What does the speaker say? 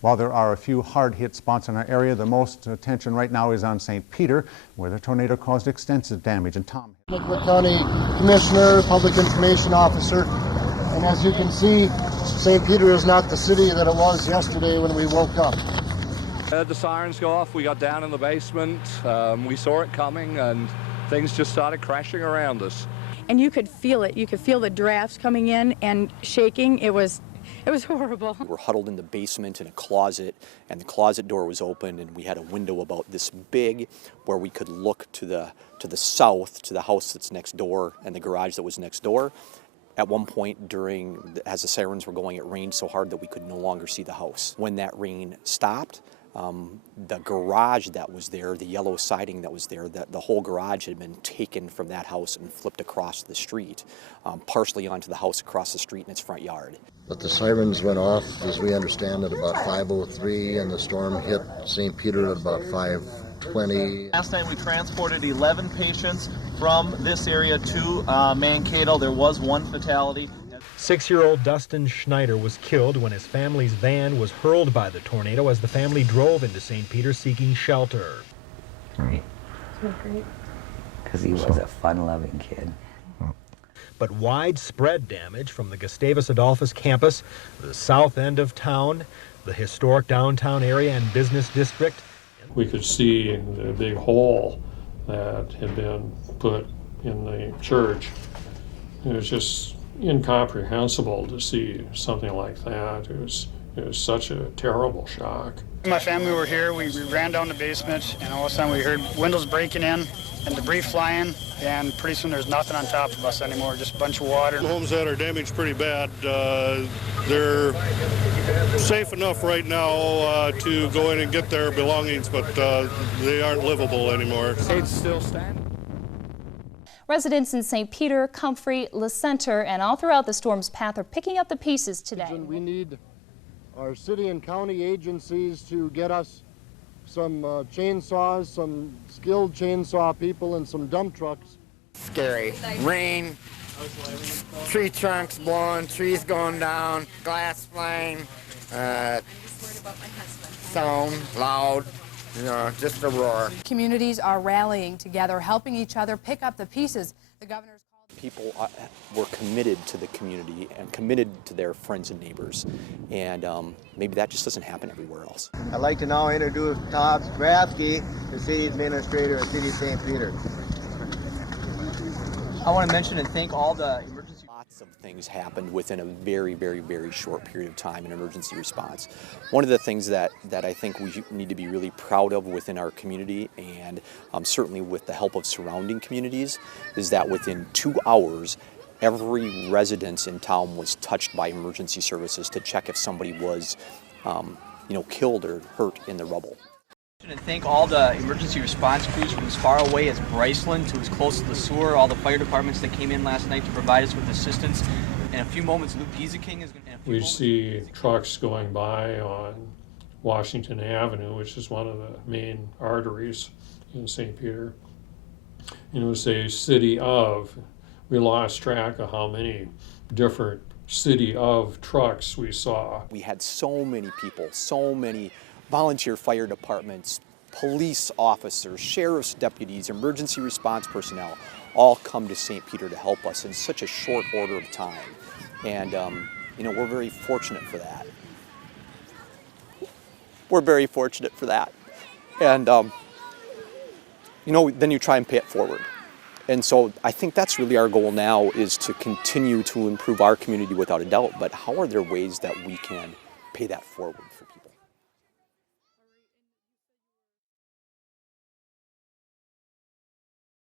While there are a few hard-hit spots in our area, the most attention right now is on St. Peter, where the tornado caused extensive damage. And Tom. Nicollet County Commissioner, Public Information Officer, and as you can see, St. Peter is not the city that it was yesterday when we woke up. The sirens go off, we got down in the basement, we saw it coming, and things just started crashing around us. And you could feel it. You could feel the drafts coming in and shaking. It was horrible. We were huddled in the basement in a closet, and the closet door was open, and we had a window about this big where we could look to the south, to the house that's next door and the garage that was next door. At one point as the sirens were going, it rained so hard that we could no longer see the house. When that rain stopped, the garage that was there, the yellow siding that was there, the whole garage had been taken from that house and flipped across the street, partially onto the house across the street in its front yard. But the sirens went off, as we understand, at about 5:03, and the storm hit St. Peter at about 5:20. Last night we transported 11 patients from this area to Mankato. There was one fatality. 6-year-old Dustin Schneider was killed when his family's van was hurled by the tornado as the family drove into St. Peter seeking shelter. Right. Great. Because he was a fun-loving kid. But widespread damage from the Gustavus Adolphus campus, the south end of town, the historic downtown area and business district. We could see the big hole that had been put in the church. It was just incomprehensible to see something like that. It was such a terrible shock. My family were here. We ran down the basement, and all of a sudden we heard windows breaking in and debris flying, and pretty soon there's nothing on top of us anymore, just a bunch of water. Homes that are damaged pretty bad, they're safe enough right now to go in and get their belongings, but they aren't livable anymore. It's still standing. Residents in St. Peter, Comfrey, La Center, and all throughout the storm's path are picking up the pieces today. We need our city and county agencies to get us some chainsaws, some skilled chainsaw people, and some dump trucks. Scary. Rain, tree trunks blowing, trees going down, glass flying, sound loud. You know, just a roar. Communities are rallying together, helping each other pick up the pieces. The governor's called. People were committed to the community and committed to their friends and neighbors, and maybe that just doesn't happen everywhere else. I'd like to now introduce Todd Prafke, the city administrator of City of St. Peter. I want to mention and thank all the emergency. Lots of things happened within a very, very, very short period of time in emergency response. One of the things that I think we need to be really proud of within our community, and certainly with the help of surrounding communities, is that within 2 hours, every resident in town was touched by emergency services to check if somebody was, killed or hurt in the rubble. And thank all the emergency response crews from as far away as Bryceland to as close to the sewer, all the fire departments that came in last night to provide us with assistance. In a few moments, Luke Gieseking is going to... We see trucks going by on Washington Avenue, which is one of the main arteries in St. Peter. And it was a city of, we lost track of how many different city of trucks we saw. We had so many people, so many volunteer fire departments, police officers, sheriff's deputies, emergency response personnel, all come to St. Peter to help us in such a short order of time. And, we're very fortunate for that. We're very fortunate for that. And, then you try and pay it forward. And so I think that's really our goal now, is to continue to improve our community without a doubt, but how are there ways that we can pay that forward?